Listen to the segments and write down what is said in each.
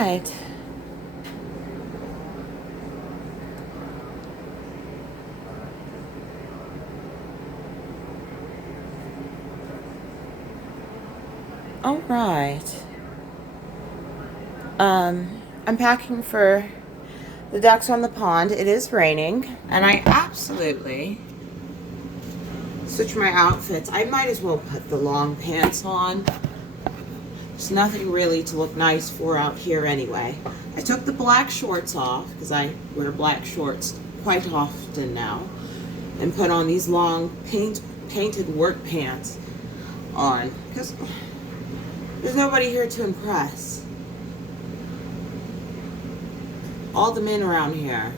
right. All right. I'm packing for the ducks on the pond. It is raining, and I absolutely switch my outfits. I might as well put the long pants on. There's nothing really to look nice for out here anyway. I took the black shorts off because I wear black shorts quite often now, and put on these long painted work pants on because there's nobody here to impress. All the men around here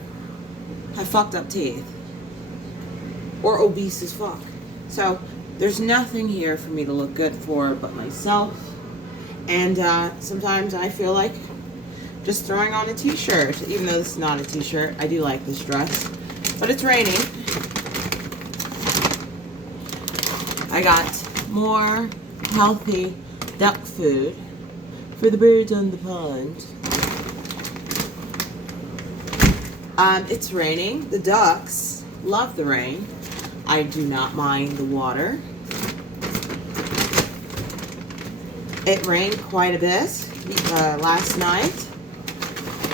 have fucked up teeth or obese as fuck. So there's nothing here for me to look good for but myself. And sometimes I feel like just throwing on a t-shirt, even though this is not a t-shirt. I do like this dress, but it's raining. I got more healthy duck food for the birds on the pond. It's raining. The ducks love the rain. I do not mind the water. It rained quite a bit last night,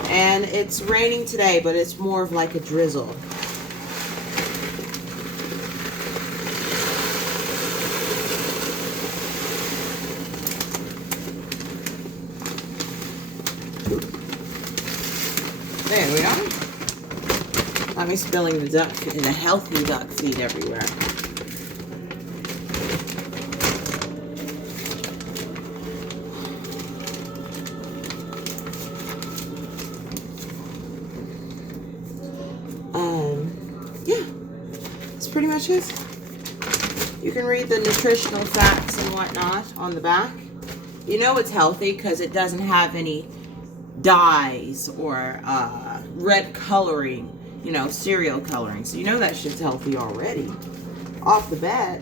and it's raining today, but it's more of like a drizzle. There we are. Not me spilling the duck and the healthy duck feed everywhere. Yeah, that's pretty much it. You can read the nutritional facts and whatnot on the back. You know it's healthy because it doesn't have any dyes or red coloring, you know, cereal coloring. So you know that shit's healthy already. Off the bat.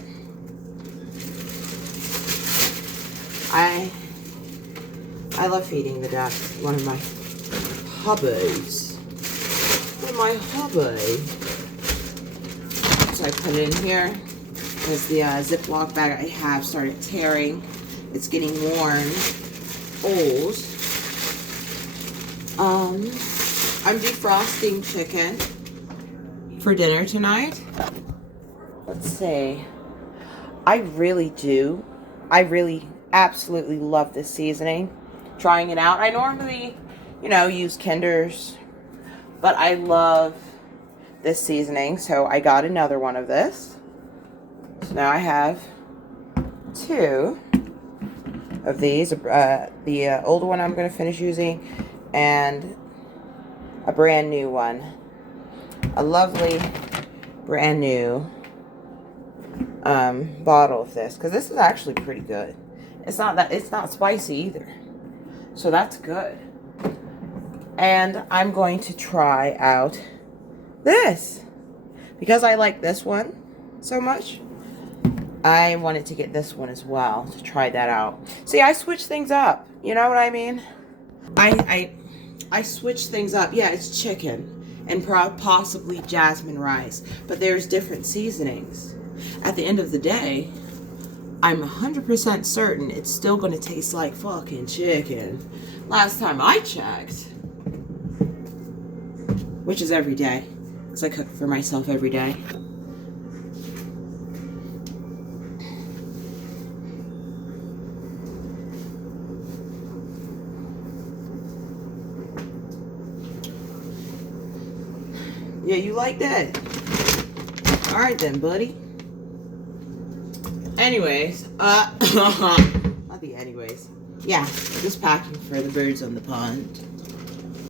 I love feeding the ducks. One of my hobbies. One of my hobbies. So I put it in here. As the Ziploc bag I have started tearing. It's getting worn. Old. I'm defrosting chicken for dinner tonight. Let's see. I really absolutely love this seasoning. Trying it out. I normally, you know, use Kinder's, but I love this seasoning, so I got another one of this. So now I have 2 of these. The older one I'm going to finish using, and a brand new one. A lovely brand new bottle of this, because this is actually pretty good. It's not spicy either, so that's good. And I'm going to try out this because I like this one so much. I wanted to get this one as well to try that out. See, I switch things up. You know what I mean? I switch things up. Yeah, it's chicken and possibly jasmine rice, but there's different seasonings. At the end of the day, I'm 100% certain it's still going to taste like fucking chicken. Last time I checked, which is every day, because I cook for myself every day. Yeah, you like that? Alright then, buddy. Anyways, not the anyways. Yeah, just packing for the birds on the pond.